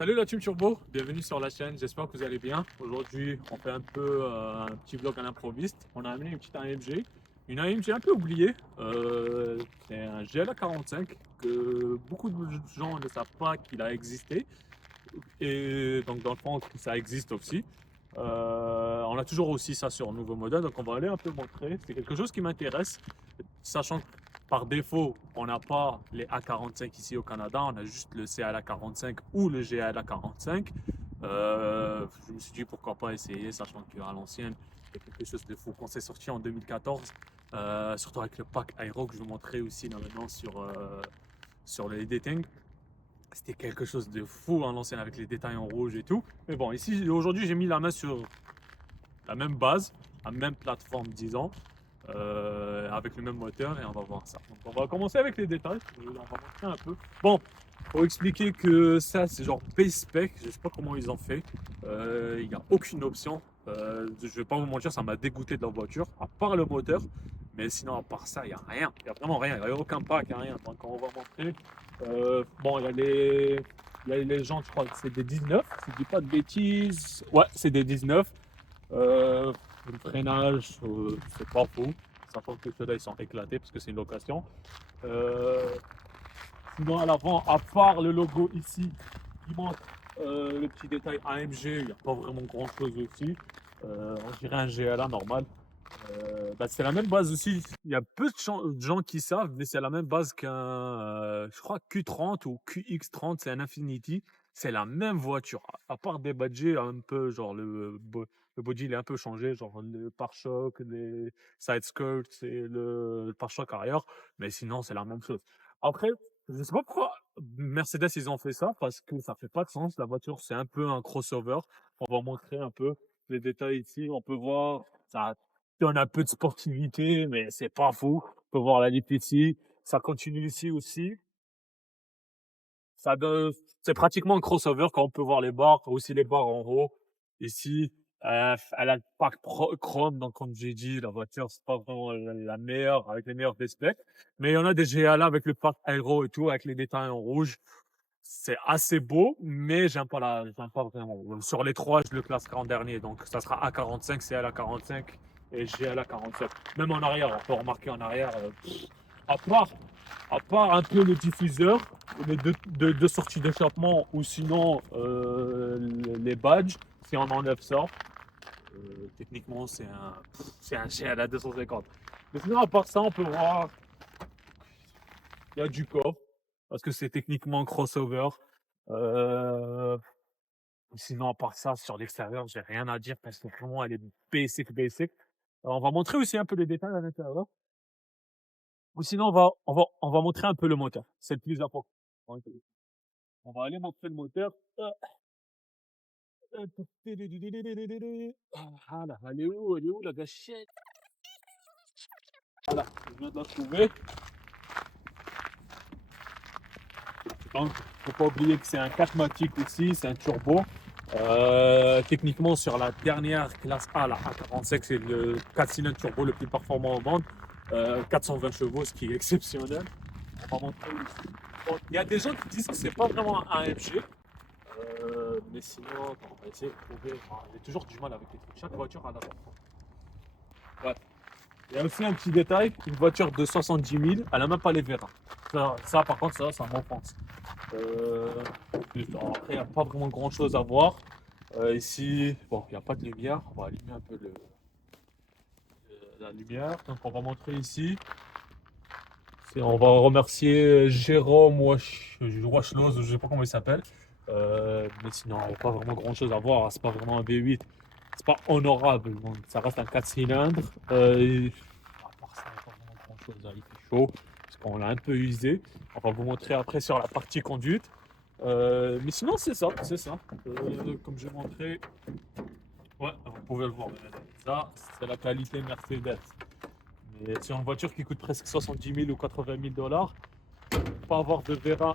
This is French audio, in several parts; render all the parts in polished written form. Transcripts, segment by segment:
Salut la Team Turbo, bienvenue sur la chaîne, j'espère que vous allez bien. Aujourd'hui, on fait un peu un petit vlog à l'improviste. On a amené une petite AMG, une AMG un peu oubliée. C'est un GLA 45 que beaucoup de gens ne savent pas qu'il a existé. Et donc dans le fond, ça existe aussi. On a toujours aussi ça sur un nouveau modèle, donc on va aller un peu montrer. C'est quelque chose qui m'intéresse, sachant que par défaut, on n'a pas les A45 ici au Canada, on a juste le CLA 45 ou le GLA 45. Je me suis dit pourquoi pas essayer, sachant qu'à l'ancienne, c'est quelque chose de fou. Quand c'est sorti en 2014, surtout avec le pack Aero que je vous montrais aussi là maintenant sur le dating. C'était quelque chose de fou à l'ancienne avec les détails en rouge et tout. Mais bon, ici aujourd'hui j'ai mis la main sur la même base, la même plateforme disons, avec le même moteur et on va voir ça. Donc on va commencer avec les détails, on va montrer un peu. Bon, pour expliquer que ça c'est genre base spec, je sais pas comment ils ont fait, il n'y a aucune option. Je vais pas vous mentir, ça m'a dégoûté de la voiture, à part le moteur. Mais sinon, à part ça, il n'y a rien. Il n'y a vraiment rien. Il n'y a aucun pack, il n'y a rien. Donc, on va montrer. Bon, il y a les gens, je crois que c'est des 19. Si je dis pas de bêtises. Ouais, c'est des 19. Le freinage, c'est pas fou. Sachant que ceux-là, ils sont éclatés parce que c'est une location. Euh, Sinon, à l'avant, à part le logo ici, qui montre le petit détail AMG, il n'y a pas vraiment grand-chose aussi. On dirait un GLA normal. Bah, c'est la même base aussi. Il y a peu de gens qui savent, mais c'est la même base qu'un, je crois, Q30 ou QX30, c'est un Infiniti. C'est la même voiture. À part des badges un peu, genre le body il est un peu changé, genre le pare-choc, les side skirts et le pare-choc arrière. Mais sinon, c'est la même chose. Après, je sais pas pourquoi Mercedes ils ont fait ça, parce que ça fait pas de sens. La voiture, c'est un peu un crossover. On va montrer un peu les détails ici. On peut voir, ça donne un peu de sportivité, mais c'est pas fou. On peut voir la lip ici. Ça continue ici aussi. Ça donne, c'est pratiquement un crossover quand on peut voir les barres, aussi les barres en haut. Ici, elle a le pack chrome, donc comme j'ai dit, la voiture, c'est pas vraiment la meilleure, avec les meilleurs specs. Mais il y en a des GLA avec le pack aéro et tout, avec les détails en rouge. C'est assez beau, mais j'aime pas vraiment. Sur les trois, je le classerai en dernier. Donc, ça sera A45, CLA 45 et GLA 47. Même en arrière, on peut remarquer en arrière, à part, à part un peu le diffuseur, les deux sorties d'échappement ou sinon les badges, si on enlève ça, techniquement, c'est un GLA 250. Mais sinon, à part ça, on peut voir, il y a du coffre, parce que c'est techniquement un crossover. Euh, Sinon, à part ça, sur l'extérieur, j'ai rien à dire parce que vraiment, elle est basic, basic. On va montrer aussi un peu les détails à l'intérieur. Ou sinon, on va montrer un peu le moteur. C'est le plus important. Donc, on va aller montrer le moteur. Ah là, elle est où la gâchette? Voilà, je viens de la trouver. Donc, faut pas oublier que c'est un 4MATIC aussi, c'est un turbo. Techniquement, sur la dernière classe A, la A45, c'est le 4 cylindres turbo le plus performant au monde. 420 chevaux, ce qui est exceptionnel. On va montrer ici. Bon, il y a des gens qui disent que c'est pas vraiment un AMG. Mais sinon, attends, on va essayer de trouver. J'ai toujours du mal avec les trucs. Chaque voiture a la ouais. Il y a aussi un petit détail, une voiture de 70 000, elle n'a même pas les verras. Par contre, ça m'offense. Après, il n'y a pas vraiment grand chose à voir. Ici, bon, il n'y a pas de lumière. On va allumer un peu la lumière. Donc, on va montrer ici. On va remercier Jérôme Wachloz, je ne sais pas comment il s'appelle. Mais sinon, il n'y a pas vraiment grand chose à voir. C'est pas vraiment un V8. C'est pas honorable. Donc, ça reste un 4 cylindres. À part ça, il n'y a pas vraiment grand chose. Il fait chaud parce qu'on l'a un peu usé. On va vous montrer après sur la partie conduite. Mais sinon, c'est ça. C'est ça. Comme j'ai montré, ouais, vous pouvez le voir. Ça, c'est la qualité Mercedes. Mais sur une voiture qui coûte presque 70 000 ou 80 000 dollars, pas avoir de vérin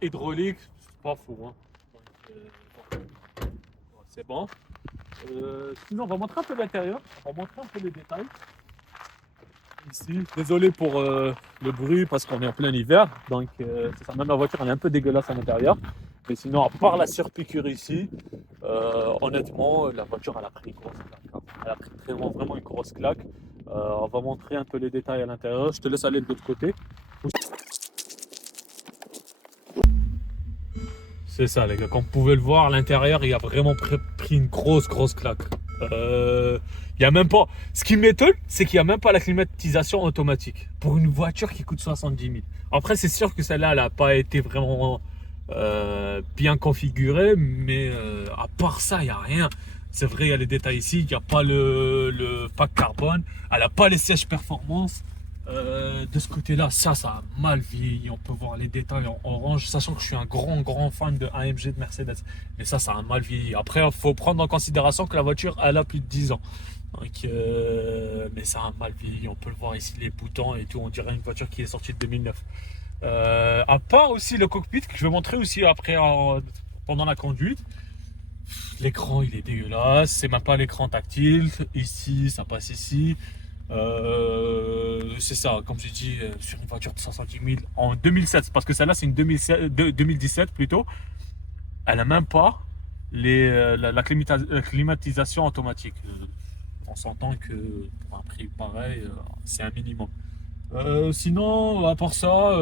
hydraulique, c'est pas fou. Hein. Donc, c'est bon. Sinon, on va montrer un peu l'intérieur. On va montrer un peu les détails. Ici, désolé pour le bruit parce qu'on est en plein hiver. Donc, c'est ça. Même la voiture elle est un peu dégueulasse à l'intérieur. Mais sinon, à part la surpiqûre ici, honnêtement, la voiture, elle a pris une grosse claque, hein. Elle a pris vraiment une grosse claque. On va montrer un peu les détails à l'intérieur. Je te laisse aller de l'autre côté. C'est ça, les gars. Comme vous pouvez le voir, à l'intérieur, il a vraiment pris une grosse claque. Il y a même pas. Ce qui m'étonne, c'est qu'il n'y a même pas la climatisation automatique pour une voiture qui coûte 70 000. Après, c'est sûr que celle-là, elle n'a pas été vraiment bien configurée, mais à part ça, il n'y a rien. C'est vrai, il y a les détails ici, il n'y a pas le pack carbone, elle n'a pas les sièges performance. De ce côté-là, ça a mal vieilli. On peut voir les détails en orange, sachant que je suis un grand fan de AMG de Mercedes. Mais ça a mal vieilli. Après, il faut prendre en considération que la voiture, elle a plus de 10 ans. Donc, mais ça a mal vieilli. On peut le voir ici, les boutons et tout. On dirait une voiture qui est sortie de 2009. À part aussi le cockpit, que je vais montrer aussi après pendant la conduite. L'écran, il est dégueulasse. C'est même pas l'écran tactile. Ici, ça passe ici. C'est ça, comme j'ai dit, sur une voiture de 170 000 en 2007, parce que celle-là c'est une 2017 plutôt, elle a même pas la climatisation automatique. On s'entend que pour un prix pareil, c'est un minimum. Sinon, à part ça,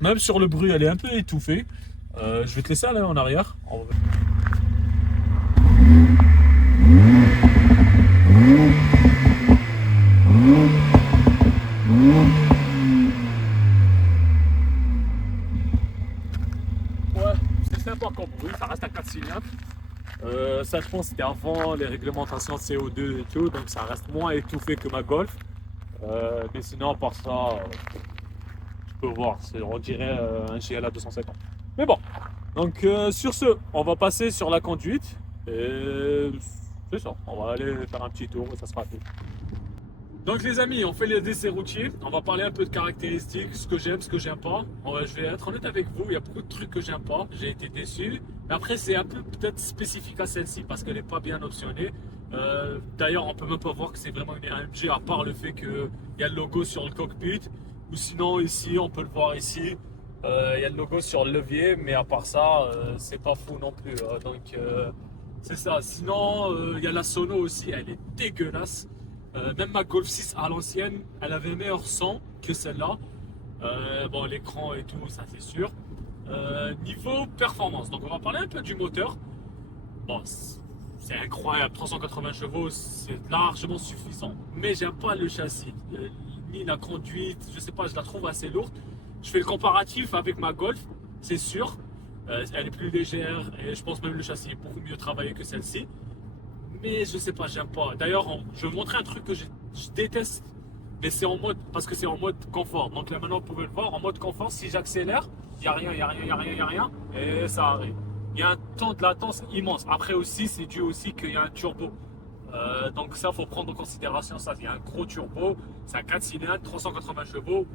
même sur le bruit, elle est un peu étouffée. Je vais te laisser aller en arrière. Ouais, c'est sympa comme bruit, ça reste à 4 cylindres. Ça, je pense, c'était avant les réglementations de CO2 et tout, donc ça reste moins étouffé que ma Golf. Mais sinon, à part ça, tu peux voir, on dirait un GLA 250. Mais bon, donc sur ce, on va passer sur la conduite. Et c'est ça, on va aller faire un petit tour et ça sera tout. Donc les amis, on fait les essais routiers, on va parler un peu de caractéristiques, ce que j'aime, ce que j'aime pas. Je vais être honnête avec vous, il y a beaucoup de trucs que j'aime pas, j'ai été déçu. Mais après c'est un peu peut-être spécifique à celle-ci parce qu'elle n'est pas bien optionnée. D'ailleurs on peut même pas voir que c'est vraiment une AMG à part le fait qu'il y a le logo sur le cockpit. Ou sinon ici, on peut le voir ici, il y a le logo sur le levier, mais à part ça, c'est pas fou non plus. Donc c'est ça, sinon il y a la sono aussi, elle est dégueulasse. Même ma Golf 6 à l'ancienne, elle avait un meilleur son que celle-là. Bon, l'écran et tout, ça c'est sûr. Niveau performance, donc on va parler un peu du moteur. Bon, c'est incroyable, 380 chevaux, c'est largement suffisant. Mais j'aime pas le châssis, ni la conduite, je sais pas, je la trouve assez lourde. Je fais le comparatif avec ma Golf, c'est sûr. Elle est plus légère et je pense même le châssis est beaucoup mieux travaillé que celle-ci. Mais je sais pas, j'aime pas. D'ailleurs, je vais vous montrer un truc que je déteste, mais c'est en mode, parce que c'est en mode confort. Donc là maintenant, vous pouvez le voir, en mode confort, si j'accélère, il n'y a rien, et ça arrive. Il y a un temps de latence immense. Après aussi, c'est dû aussi qu'il y a un turbo. Donc ça, faut prendre en considération ça. Il y a un gros turbo, c'est un 4 cylindres, 380 chevaux.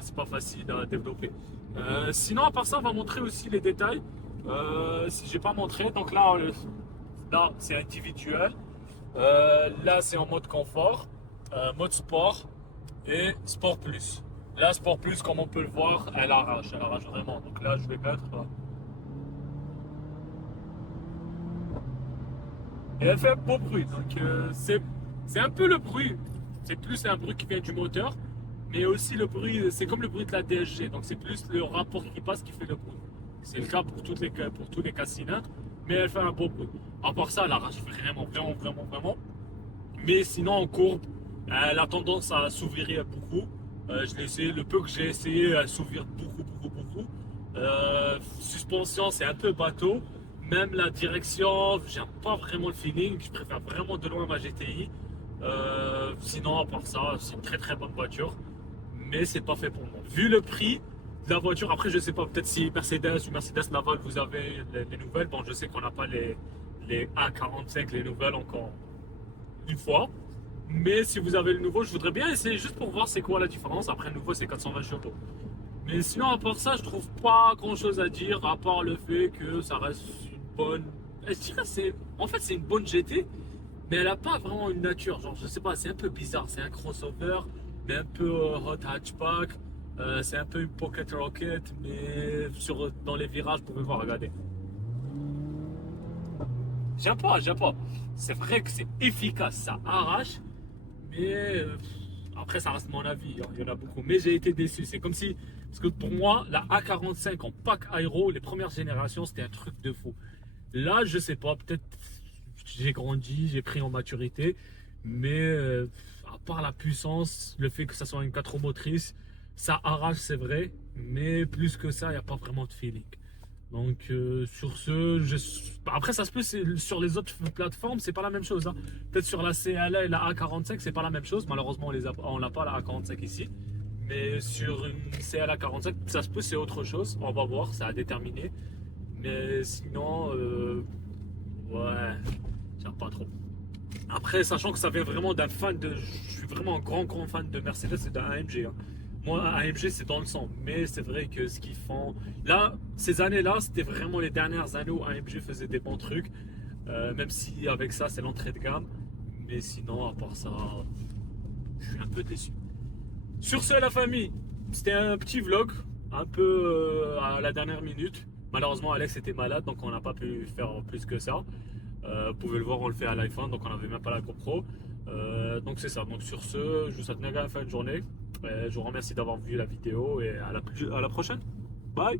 C'est pas facile à développer. Sinon, à part ça, on va montrer aussi les détails. Si j'ai pas montré, donc là, c'est individuel. Là, c'est en mode confort, mode sport et sport plus. Là, sport plus, comme on peut le voir, elle arrache vraiment. Donc là, je vais mettre. Et elle fait un beau bruit. Donc c'est un peu le bruit. C'est plus un bruit qui vient du moteur, mais aussi le bruit, c'est comme le bruit de la DSG. Donc c'est plus le rapport qui passe qui fait le bruit. C'est le cas pour tous les 4 cylindres, mais elle fait un beau bruit. À part ça, elle arrache vraiment. Mais sinon, en courbe, elle a tendance à s'ouvrir beaucoup. Je l'ai essayé, le peu que j'ai essayé, elle s'ouvre beaucoup. Suspension, c'est un peu bateau. Même la direction, j'aime pas vraiment le feeling. Je préfère vraiment de loin ma GTI. Sinon, à part ça, c'est une très bonne voiture. Mais c'est pas fait pour moi. Vu le prix de la voiture, après, je sais pas, peut-être si Mercedes ou Mercedes Naval, vous avez les nouvelles. Bon, je sais qu'on n'a pas les A45, les nouvelles encore une fois. Mais si vous avez le nouveau, je voudrais bien essayer juste pour voir c'est quoi la différence. Après, le nouveau, c'est 420 chevaux. Mais sinon, à part ça, je trouve pas grand chose à dire, à part le fait que ça reste une bonne. Je dirais en fait, c'est une bonne GT, mais elle a pas vraiment une nature. Genre, je sais pas, c'est un peu bizarre. C'est un crossover, mais un peu hot hatchback. C'est un peu une pocket rocket, mais dans les virages, vous pouvez voir, regardez. J'aime pas, j'aime pas. C'est vrai que c'est efficace, ça arrache, mais après ça reste mon avis, hein, il y en a beaucoup. Mais j'ai été déçu, c'est comme si, parce que pour moi, la A45 en pack aéro, les premières générations, c'était un truc de fou. Là, je sais pas, peut-être j'ai grandi, j'ai pris en maturité, mais à part la puissance, le fait que ça soit une 4 roues motrices, ça arrache, c'est vrai, mais plus que ça, il n'y a pas vraiment de feeling. Donc sur ce, après ça se peut sur les autres plateformes, c'est pas la même chose, hein. Peut-être sur la CLA et la A45, c'est pas la même chose. Malheureusement, on n'a pas la A45 ici. Mais sur une CLA 45, ça se peut c'est autre chose. On va voir, ça à déterminer. Mais sinon, ouais, j'aime pas trop. Après, sachant que ça vient vraiment d'un fan de. Je suis vraiment un grand fan de Mercedes et d'un AMG, hein. Moi, AMG, c'est dans le sang. Mais c'est vrai que ce qu'ils font. Là, ces années-là, c'était vraiment les dernières années où AMG faisait des bons trucs. Même si avec ça, c'est l'entrée de gamme. Mais sinon, à part ça, je suis un peu déçu. Sur ce, la famille, c'était un petit vlog, un peu à la dernière minute. Malheureusement, Alex était malade, donc on n'a pas pu faire plus que ça. Vous pouvez le voir, on le fait à l'iPhone, donc on n'avait même pas la GoPro. Donc c'est ça. Donc sur ce, je vous souhaite une agréable fin de journée. Je vous remercie d'avoir vu la vidéo et à la prochaine. Bye!